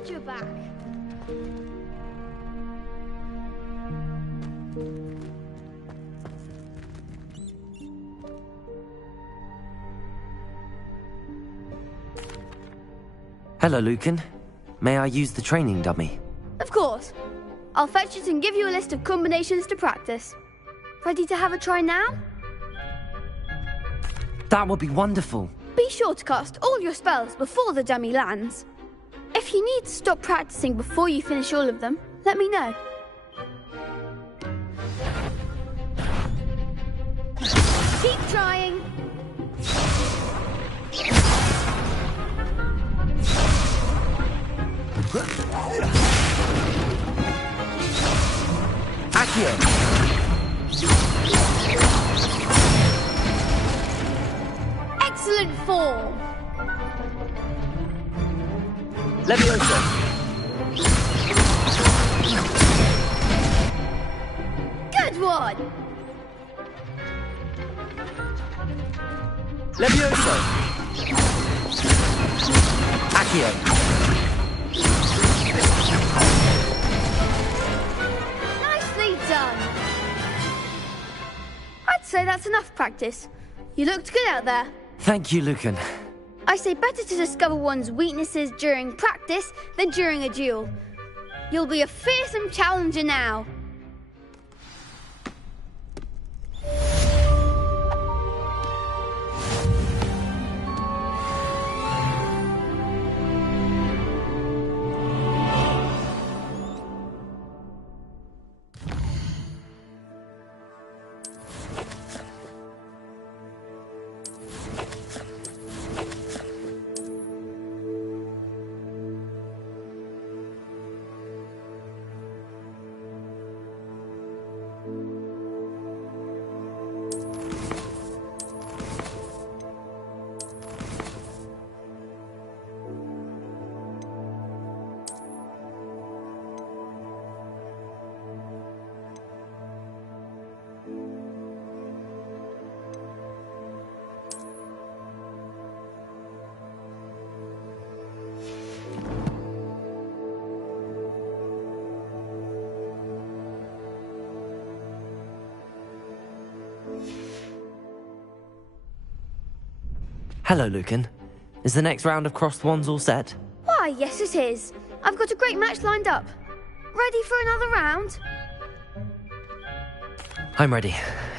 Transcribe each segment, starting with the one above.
Glad you're back. Hello, Lucan. May I use the training dummy? Of course. I'll fetch it and give you a list of combinations to practice. Ready to have a try now? That would be wonderful. Be sure to cast all your spells before the dummy lands. If you need to stop practicing before you finish all of them, let me know. Keep trying. Accio! Excellent form. Levioso! Good one. Levioso! Accio! Nicely done. I'd say that's enough practice. You looked good out there. Thank you, Lucan. I say better to discover one's weaknesses during practice than during a duel. You'll be a fearsome challenger now. Hello, Lucan. Is the next round of crossed wands all set? Why, yes it is. I've got a great match lined up. Ready for another round? I'm ready.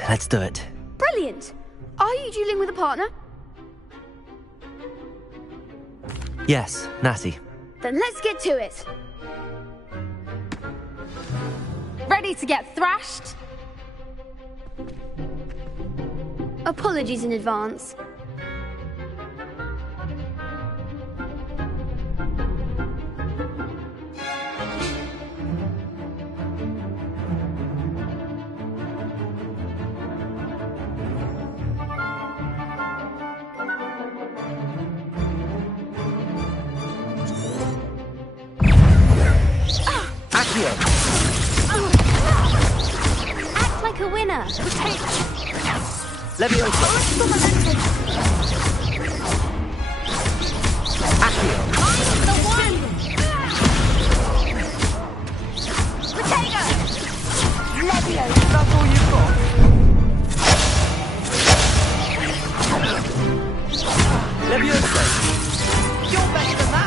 Let's do it. Brilliant. Are you dueling with a partner? Yes, Natty. Then let's get to it. Ready to get thrashed? Apologies in advance. Act like a winner. Levioso! Accio! I'm the one! Potato! Levioso! That's all you've got? Levioso! You're better than that!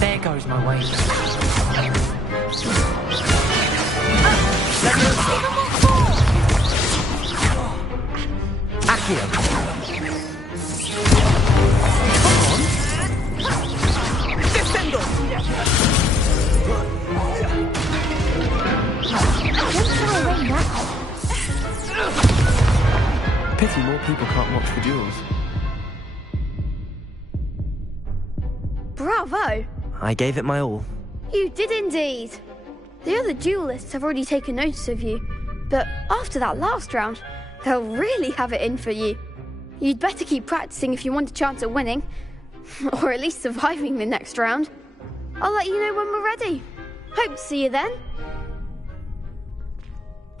There goes my way. Accio. Descendo. Pity more people can't watch the duels. Bravo! I gave it my all. You did indeed. The other duelists have already taken notice of you, but after that last round, they'll really have it in for you. You'd better keep practicing if you want a chance at winning, or at least surviving the next round. I'll let you know when we're ready. Hope to see you then.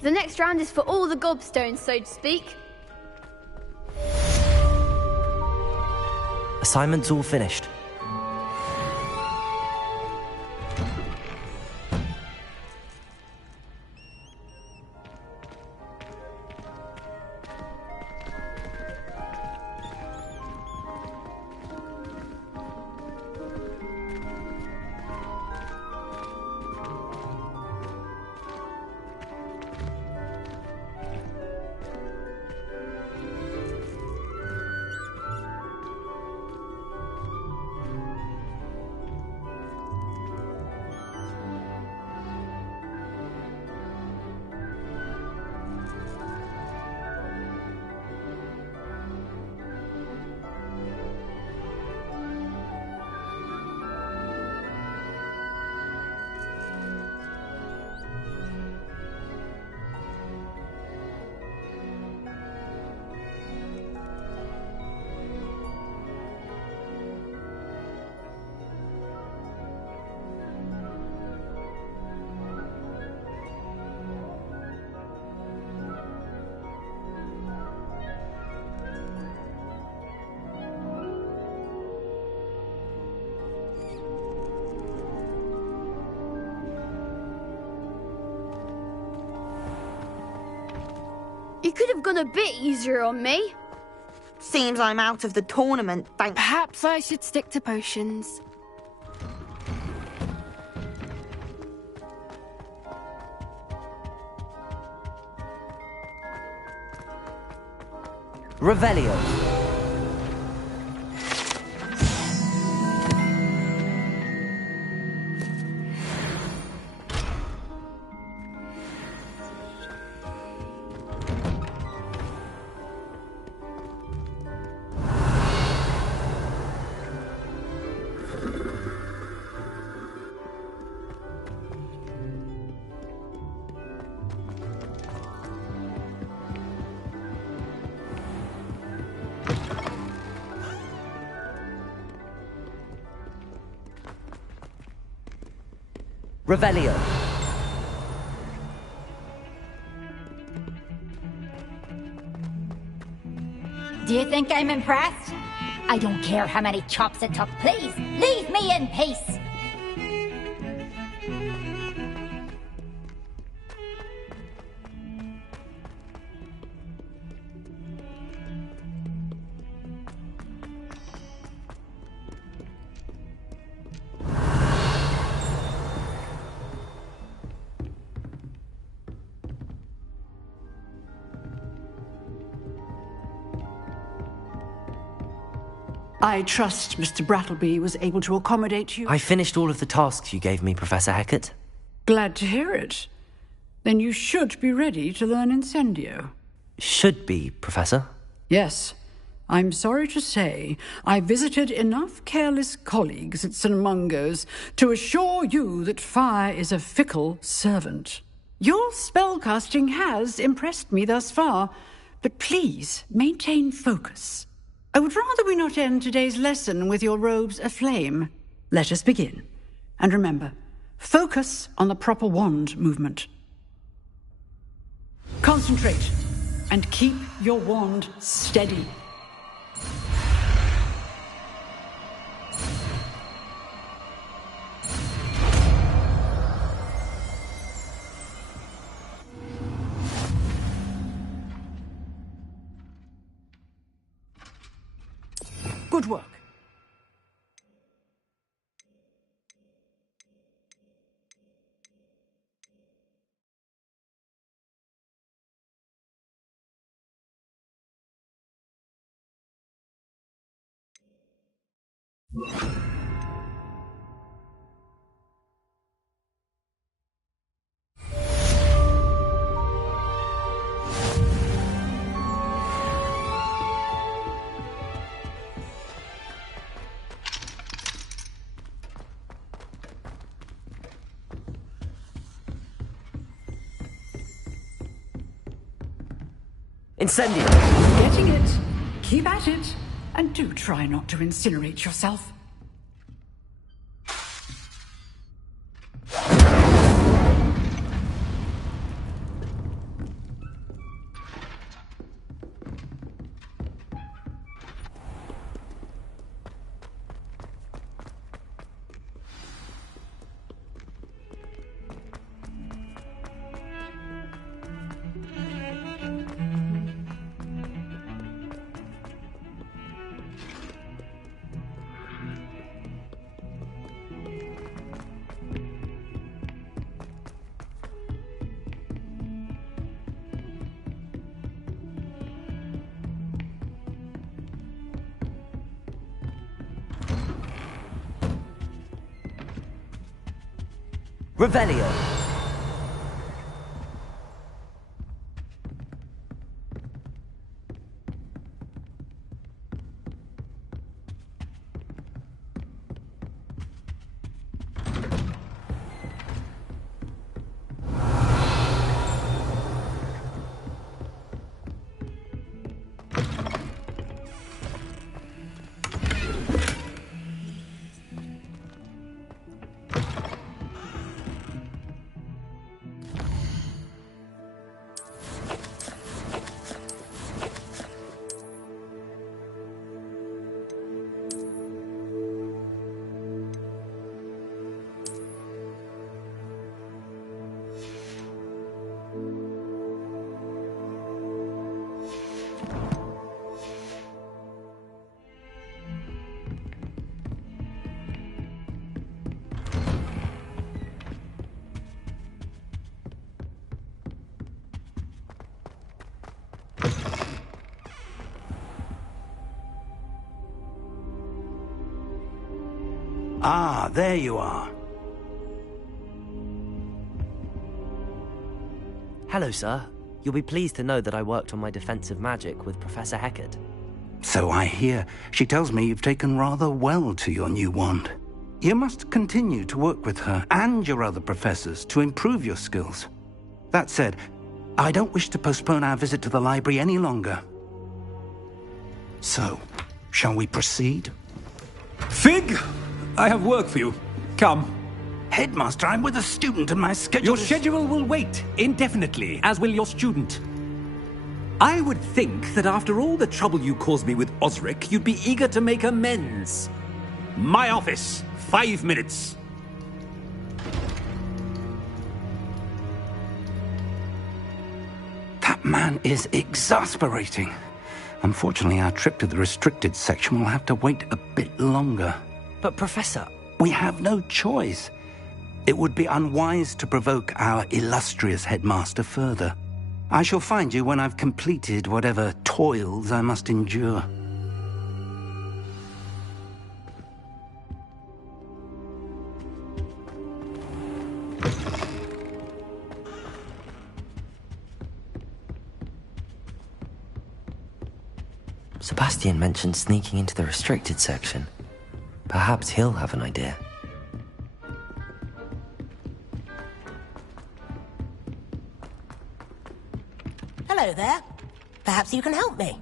The next round is for all the gobstones, so to speak. Assignment's all finished. You could have gone a bit easier on me. Seems I'm out of the tournament, thanks. Perhaps I should stick to potions. Revelio. Revelio. Do you think I'm impressed? I don't care how many chops it took. Please, leave me in peace. I trust Mr. Brattleby was able to accommodate you. I finished all of the tasks you gave me, Professor Hecat. Glad to hear it. Then you should be ready to learn Incendio. Should be, Professor. Yes. I'm sorry to say I visited enough careless colleagues at St. Mungo's to assure you that fire is a fickle servant. Your spellcasting has impressed me thus far, but please maintain focus. I would rather we not end today's lesson with your robes aflame. Let us begin. And remember, focus on the proper wand movement. Concentrate and keep your wand steady. Good work. Incendio! Getting it. Keep at it. And do try not to incinerate yourself. Revelio. Ah, there you are. Hello, sir. You'll be pleased to know that I worked on my defensive magic with Professor Heckard. So I hear. She tells me you've taken rather well to your new wand. You must continue to work with her and your other professors to improve your skills. That said, I don't wish to postpone our visit to the library any longer. So, shall we proceed? Fig! I have work for you. Come. Headmaster, I'm with a student and my schedule Your is... schedule will wait indefinitely, as will your student. I would think that after all the trouble you caused me with Osric, you'd be eager to make amends. My office, 5 minutes. That man is exasperating. Unfortunately, our trip to the restricted section will have to wait a bit longer. But, Professor... We have no choice. It would be unwise to provoke our illustrious headmaster further. I shall find you when I've completed whatever toils I must endure. Sebastian mentioned sneaking into the restricted section. Perhaps he'll have an idea. Hello there. Perhaps you can help me.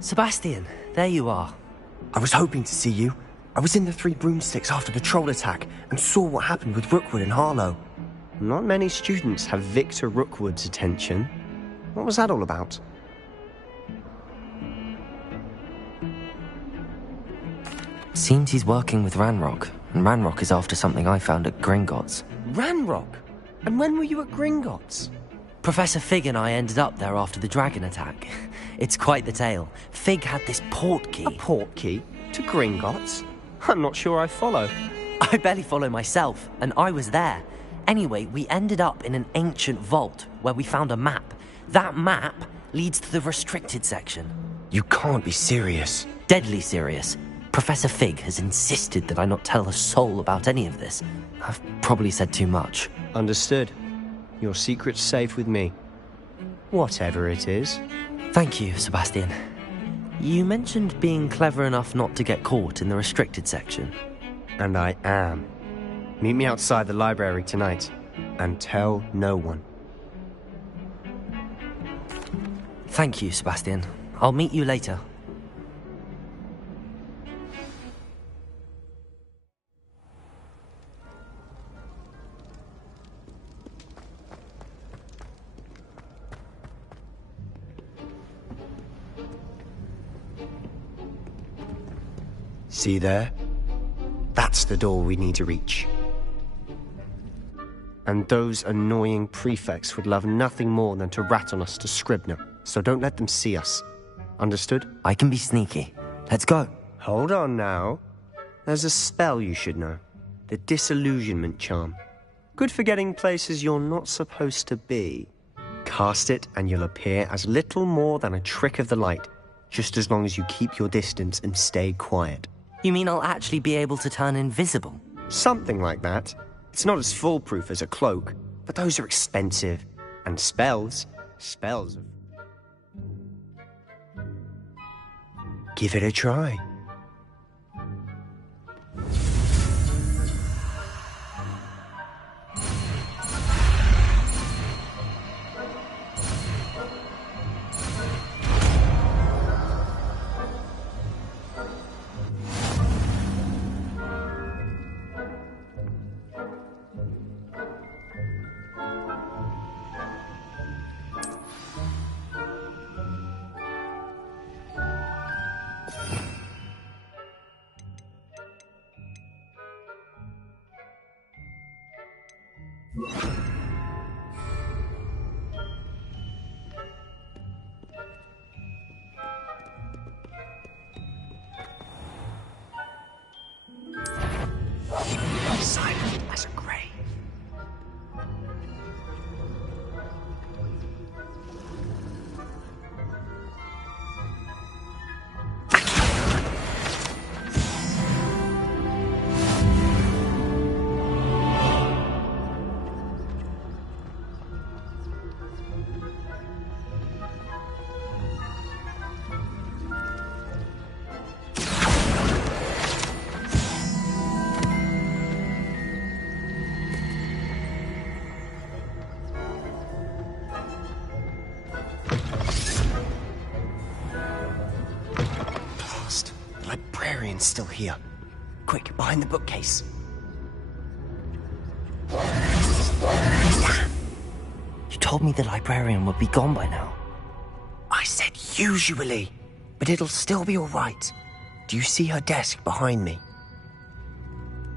Sebastian, there you are. I was hoping to see you. I was in the Three Broomsticks after the troll attack and saw what happened with Rookwood and Harlow. Not many students have Victor Rookwood's attention. What was that all about? Seems he's working with Ranrock, and Ranrock is after something I found at Gringotts. Ranrock? And when were you at Gringotts? Professor Fig and I ended up there after the dragon attack. It's quite the tale. Fig had this port key. A port key? To Gringotts? I'm not sure I follow. I barely follow myself, and I was there. Anyway, we ended up in an ancient vault where we found a map. That map leads to the restricted section. You can't be serious. Deadly serious. Professor Fig has insisted that I not tell a soul about any of this. I've probably said too much. Understood. Your secret's safe with me. Whatever it is. Thank you, Sebastian. You mentioned being clever enough not to get caught in the restricted section. And I am. Meet me outside the library tonight, and tell no one. Thank you, Sebastian. I'll meet you later. See there? That's the door we need to reach. And those annoying prefects would love nothing more than to rat on us to Scribner, so don't let them see us. Understood? I can be sneaky. Let's go. Hold on now. There's a spell you should know. The Disillusionment Charm. Good for getting places you're not supposed to be. Cast it and you'll appear as little more than a trick of the light, just as long as you keep your distance and stay quiet. You mean I'll actually be able to turn invisible? Something like that. It's not as foolproof as a cloak, but those are expensive. And spells are... Give it a try. Silent as a grave. Still here. Quick, behind the bookcase. You told me the librarian would be gone by now. I said usually, but it'll still be all right. Do you see her desk behind me?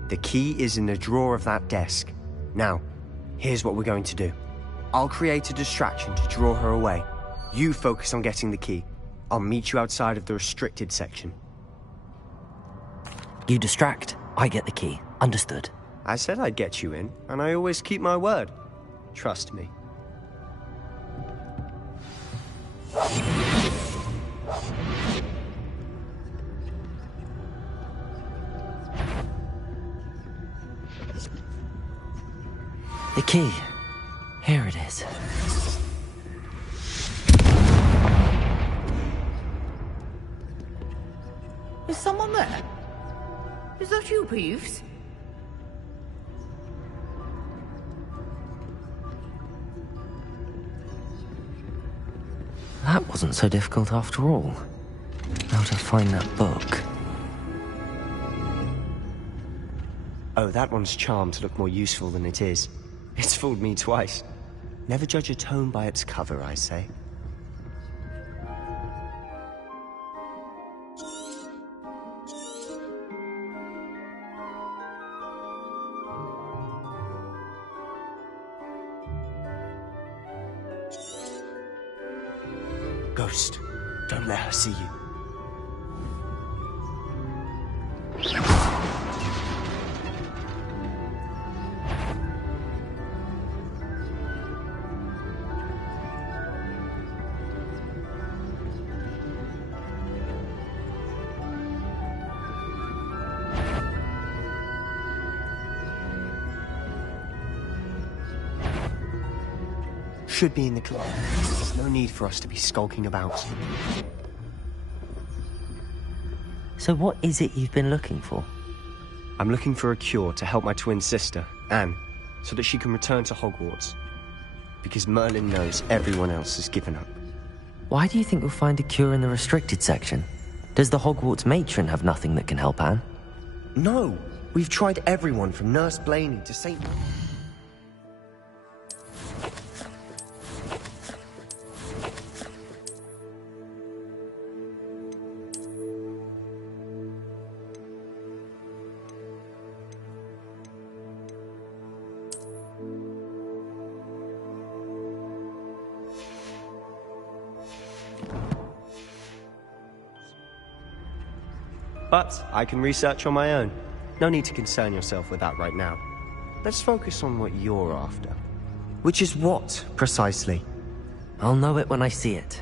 The key is in the drawer of that desk. Now, here's what we're going to do. I'll create a distraction to draw her away. You focus on getting the key. I'll meet you outside of the restricted section. You distract, I get the key. Understood. I said I'd get you in, and I always keep my word. Trust me. The key. Here it is. Is someone there? Is that you, Peeves? That wasn't so difficult after all. How to find that book. Oh, that one's charmed to look more useful than it is. It's fooled me twice. Never judge a tome by its cover, I say. Ghost, don't let her see you. Should be in the club. There's no need for us to be skulking about. So what is it you've been looking for? I'm looking for a cure to help my twin sister, Anne, so that she can return to Hogwarts. Because Merlin knows everyone else has given up. Why do you think we'll find a cure in the restricted section? Does the Hogwarts matron have nothing that can help Anne? No! We've tried everyone from Nurse Blaney to St. But I can research on my own. No need to concern yourself with that right now. Let's focus on what you're after. Which is what, precisely? I'll know it when I see it.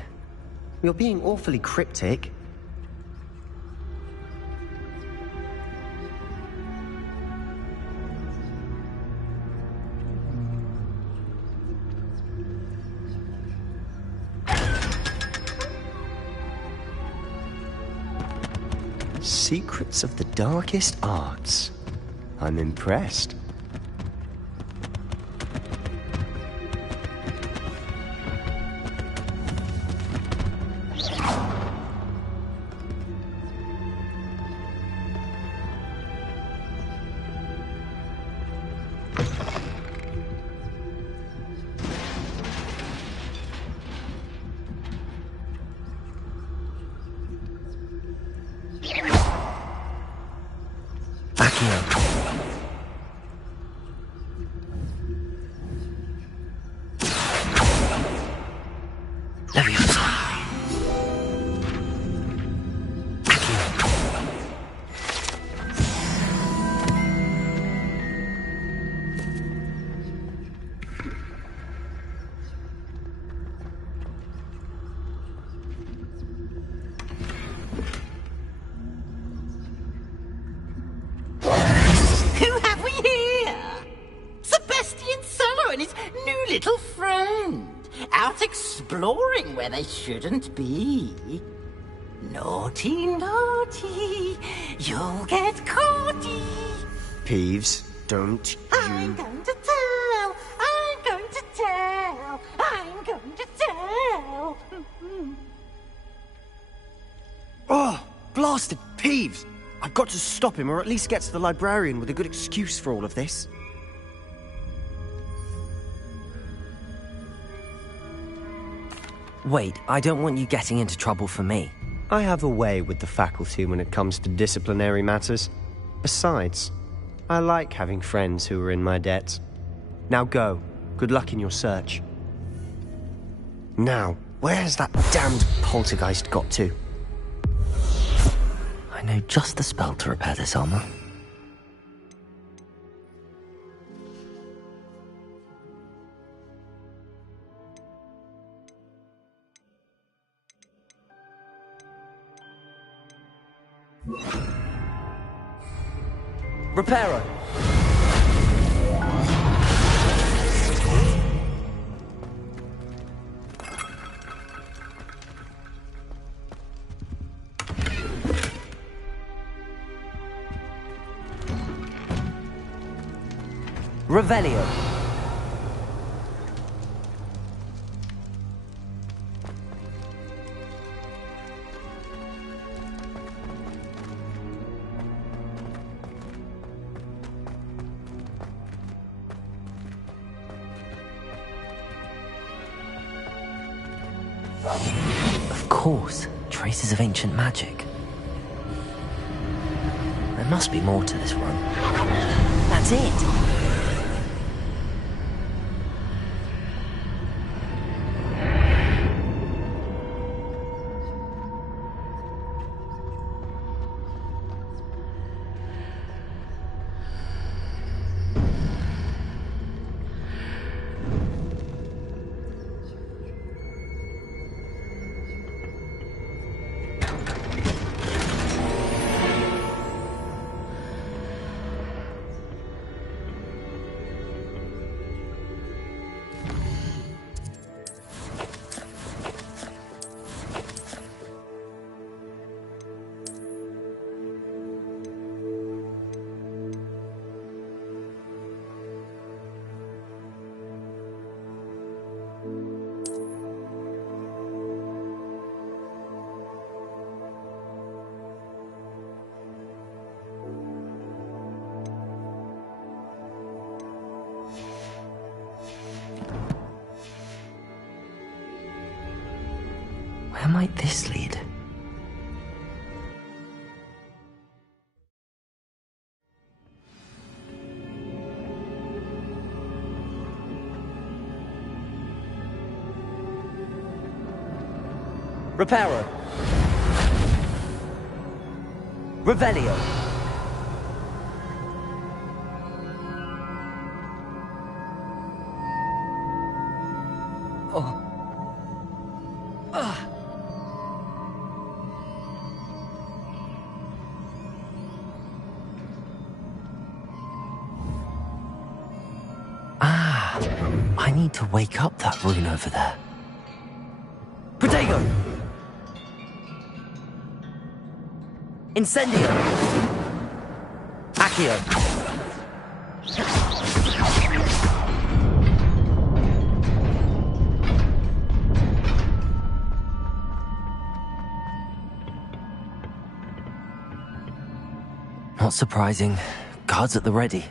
You're being awfully cryptic. Secrets of the darkest arts. I'm impressed. Little friend, out exploring where they shouldn't be. Naughty, naughty, you'll get caughty. Peeves, don't you... I'm going to tell, I'm going to tell, I'm going to tell. Oh, blasted Peeves! I've got to stop him, or at least get to the librarian with a good excuse for all of this. Wait, I don't want you getting into trouble for me. I have a way with the faculty when it comes to disciplinary matters. Besides, I like having friends who are in my debt. Now go. Good luck in your search. Now, where's that damned poltergeist got to? I know just the spell to repair this armor. Reparo! Revelio! Of course, traces of ancient magic. There must be more to this run. That's it! Where might this lead? Reparo! Revelio. Oh. I need to wake up that rune over there. Protego! Incendio! Accio! Not surprising. Guards at the ready.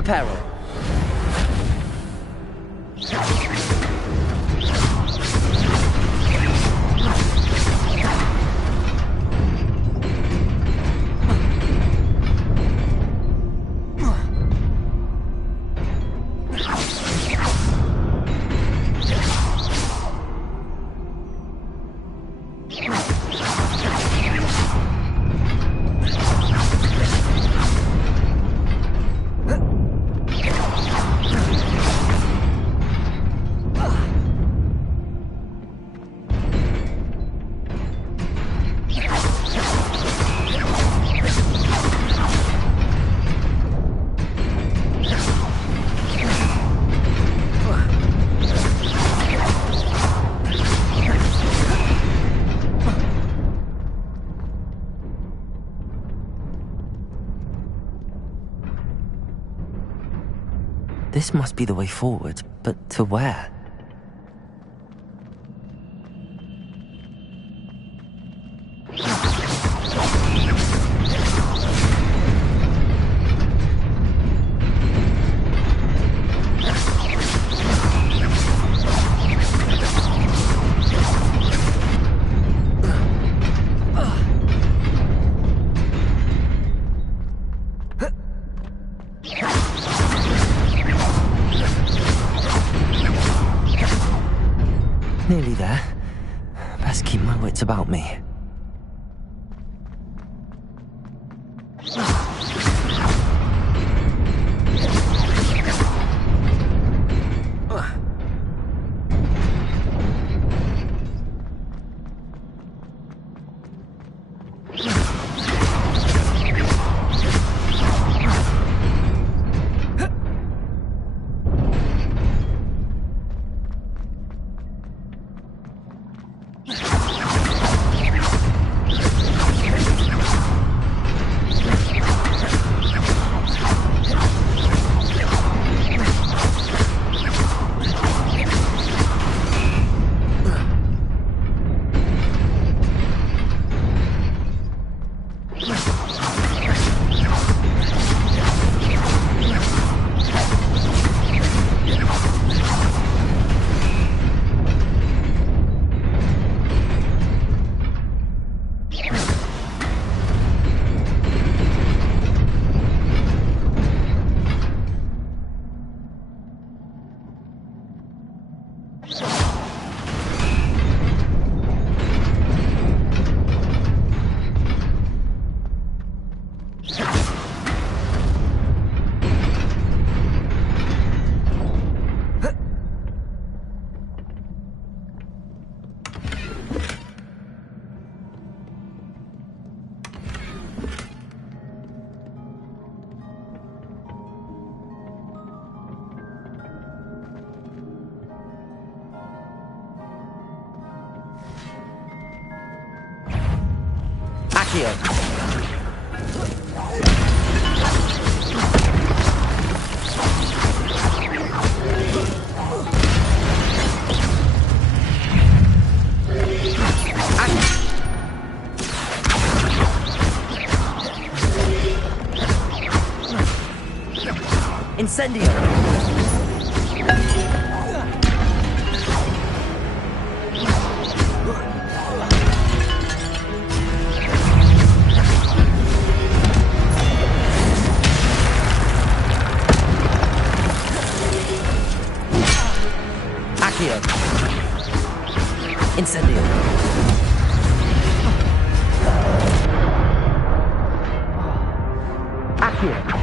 Repair all. This must be the way forward, but to where? Nearly there. Best keep my wits about me. Incendio! Accio! Incendio! Accio!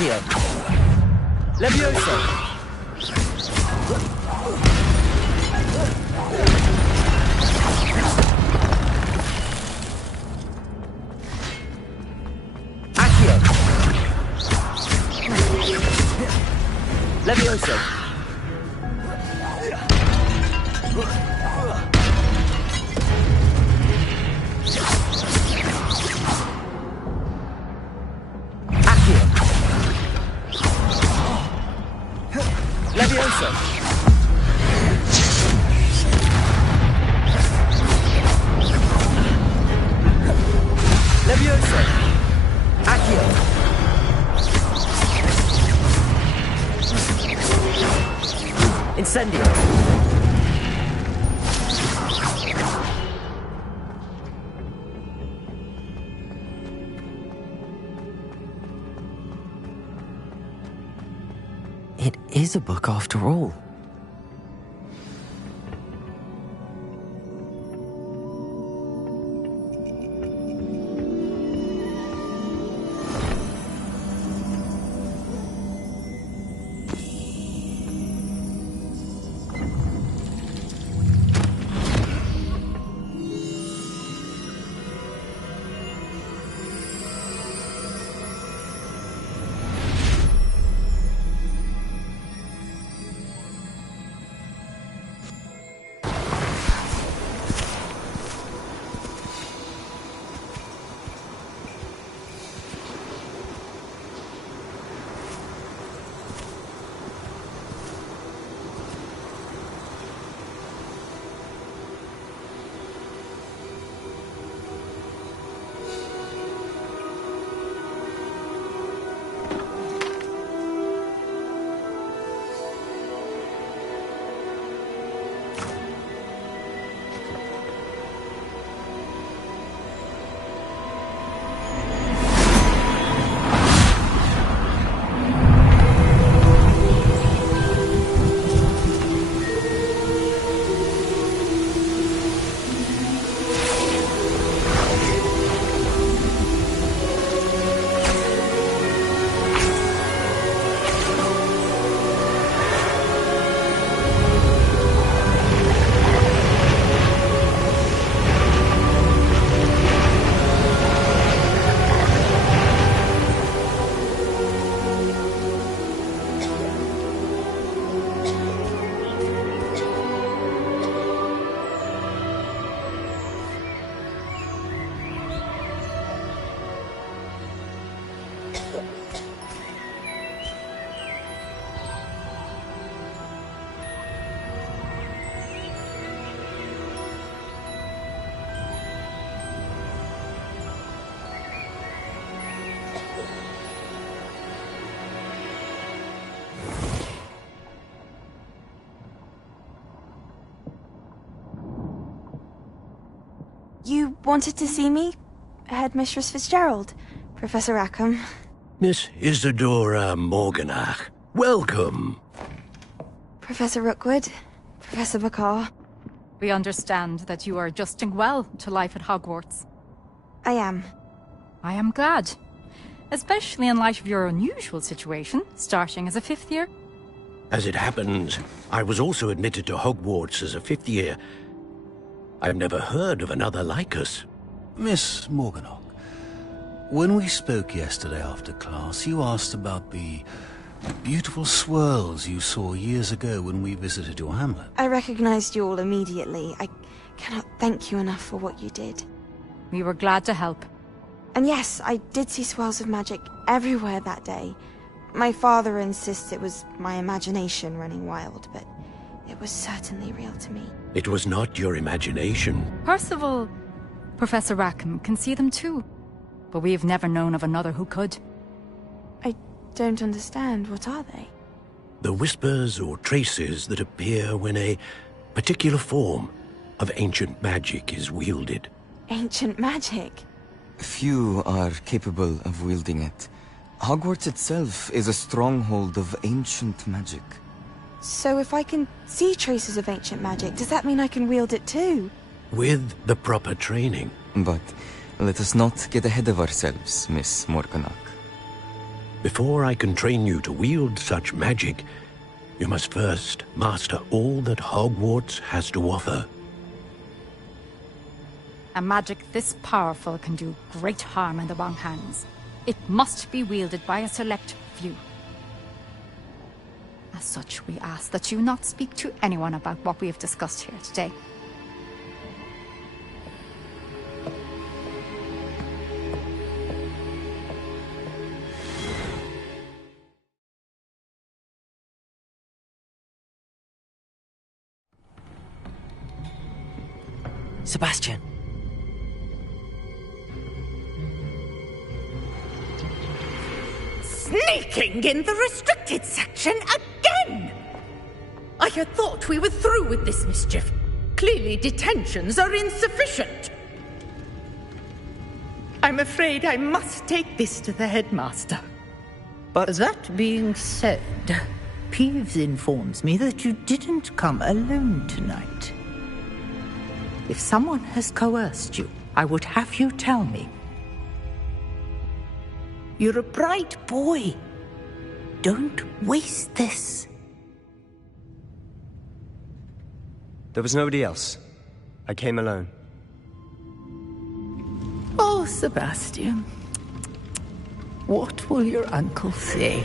Accio. Levioso. Accio. Levioso. Levioso. Levioso. Accio. Incendio. It is a book after all. You wanted to see me? Headmistress Fitzgerald, Professor Rackham. Miss Isadora Morganach, welcome. Professor Rookwood, Professor Bakar. We understand that you are adjusting well to life at Hogwarts. I am. I am glad. Especially in light of your unusual situation, starting as a fifth year. As it happens, I was also admitted to Hogwarts as a fifth year. I've never heard of another like us. Miss Morganach, when we spoke yesterday after class, you asked about the beautiful swirls you saw years ago when we visited your hamlet. I recognized you all immediately. I cannot thank you enough for what you did. We were glad to help. And yes, I did see swirls of magic everywhere that day. My father insists it was my imagination running wild, but it was certainly real to me. It was not your imagination. Percival, Professor Rackham can see them too. But we have never known of another who could. I don't understand. What are they? The whispers or traces that appear when a particular form of ancient magic is wielded. Ancient magic? Few are capable of wielding it. Hogwarts itself is a stronghold of ancient magic. So if I can see traces of ancient magic, does that mean I can wield it too? With the proper training. But let us not get ahead of ourselves, Miss Morganach. Before I can train you to wield such magic, you must first master all that Hogwarts has to offer. A magic this powerful can do great harm in the wrong hands. It must be wielded by a select few. As such, we ask that you not speak to anyone about what we have discussed here today. Sebastian. Sneaking in the restricted section again! I had thought we were through with this mischief. Clearly detentions are insufficient. I'm afraid I must take this to the headmaster. But that being said, Peeves informs me that you didn't come alone tonight. If someone has coerced you, I would have you tell me. You're a bright boy. Don't waste this. There was nobody else. I came alone. Oh, Sebastian. What will your uncle say?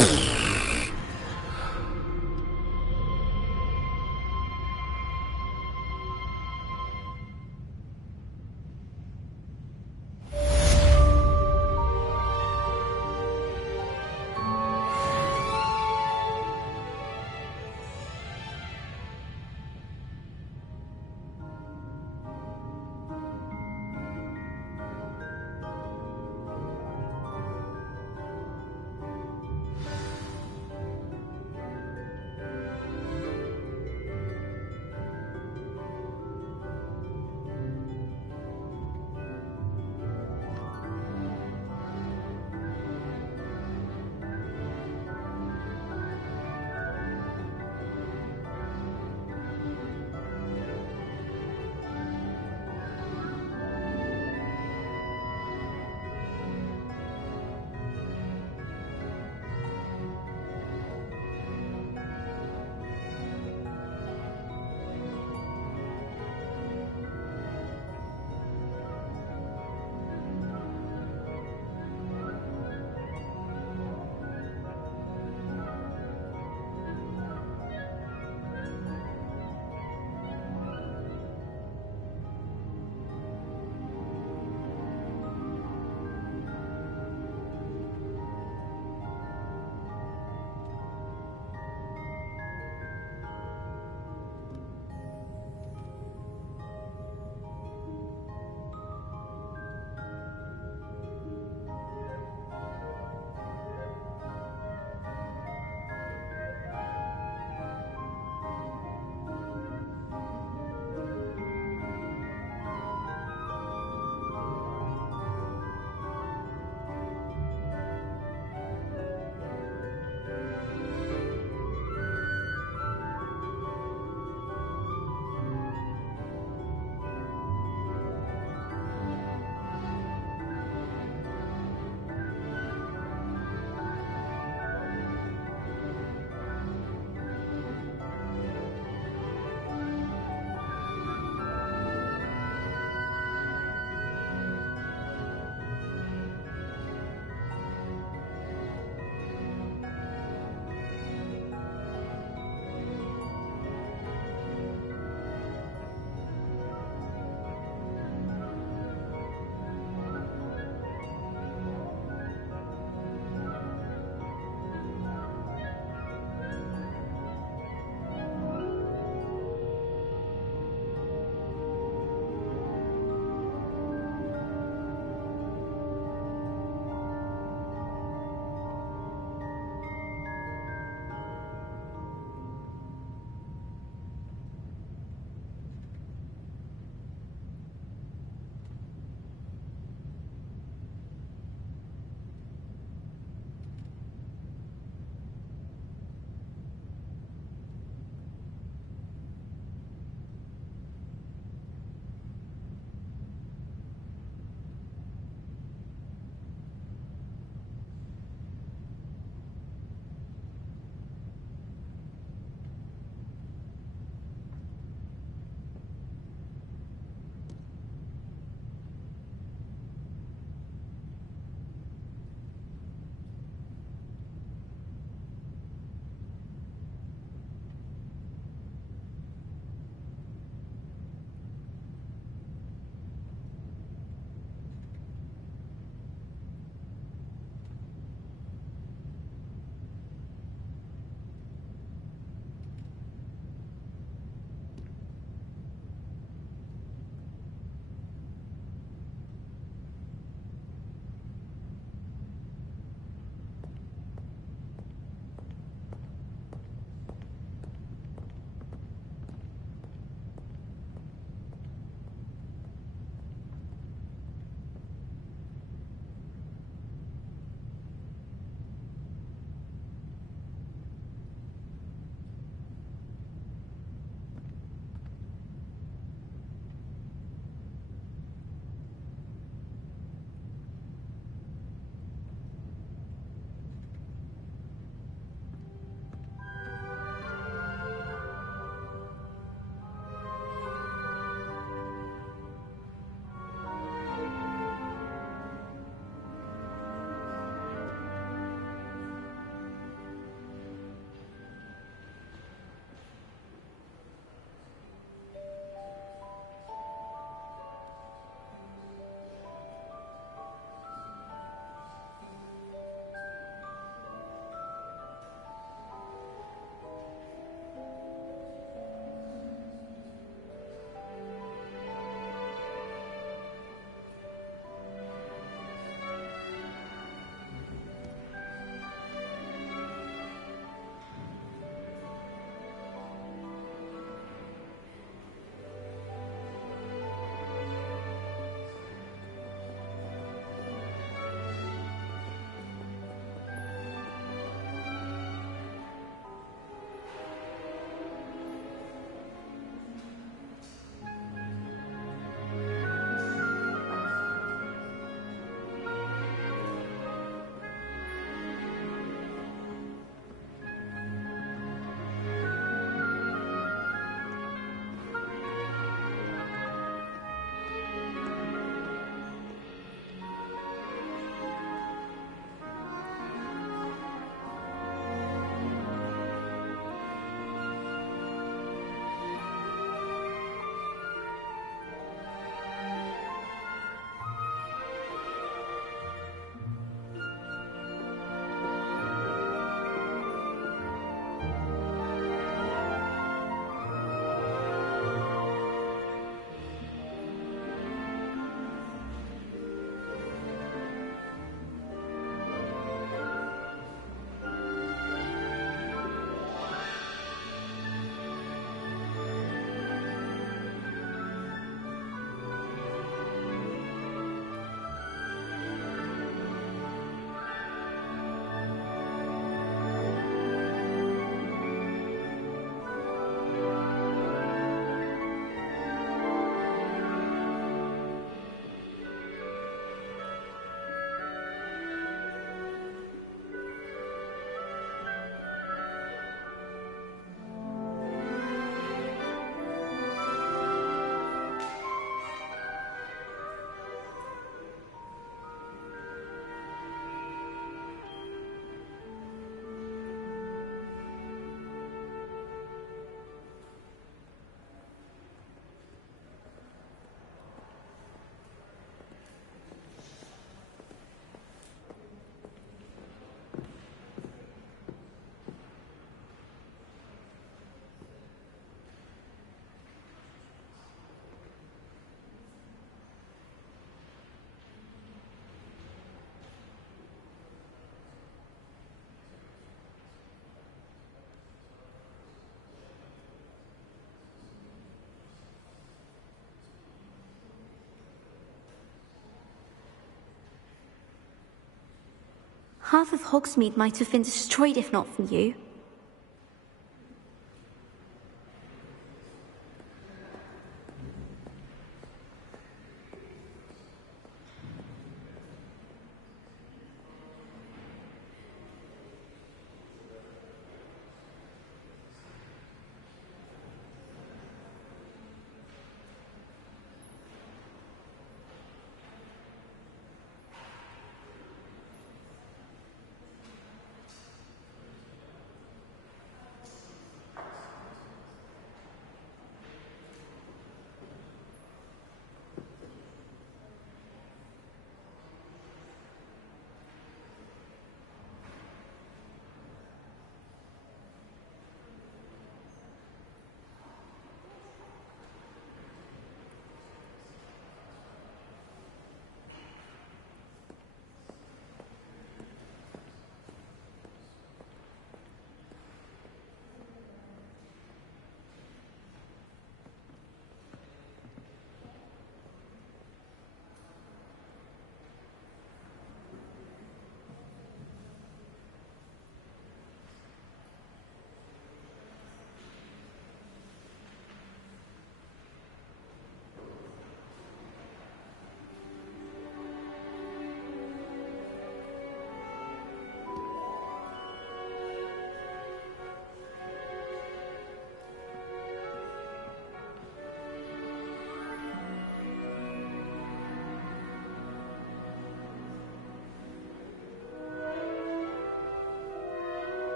Half of Hogsmeade might have been destroyed if not for you.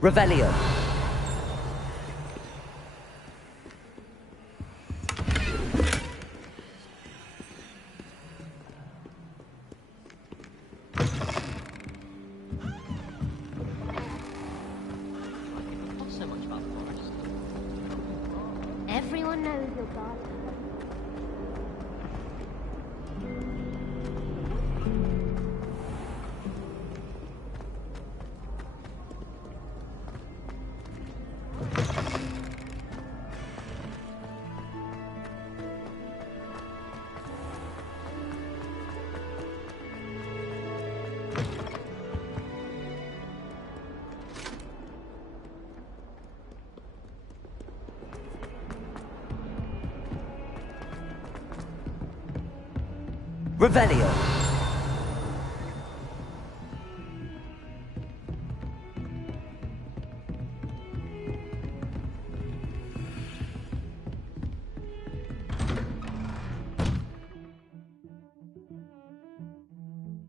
Revelio. Everyone knows your God. Revelio.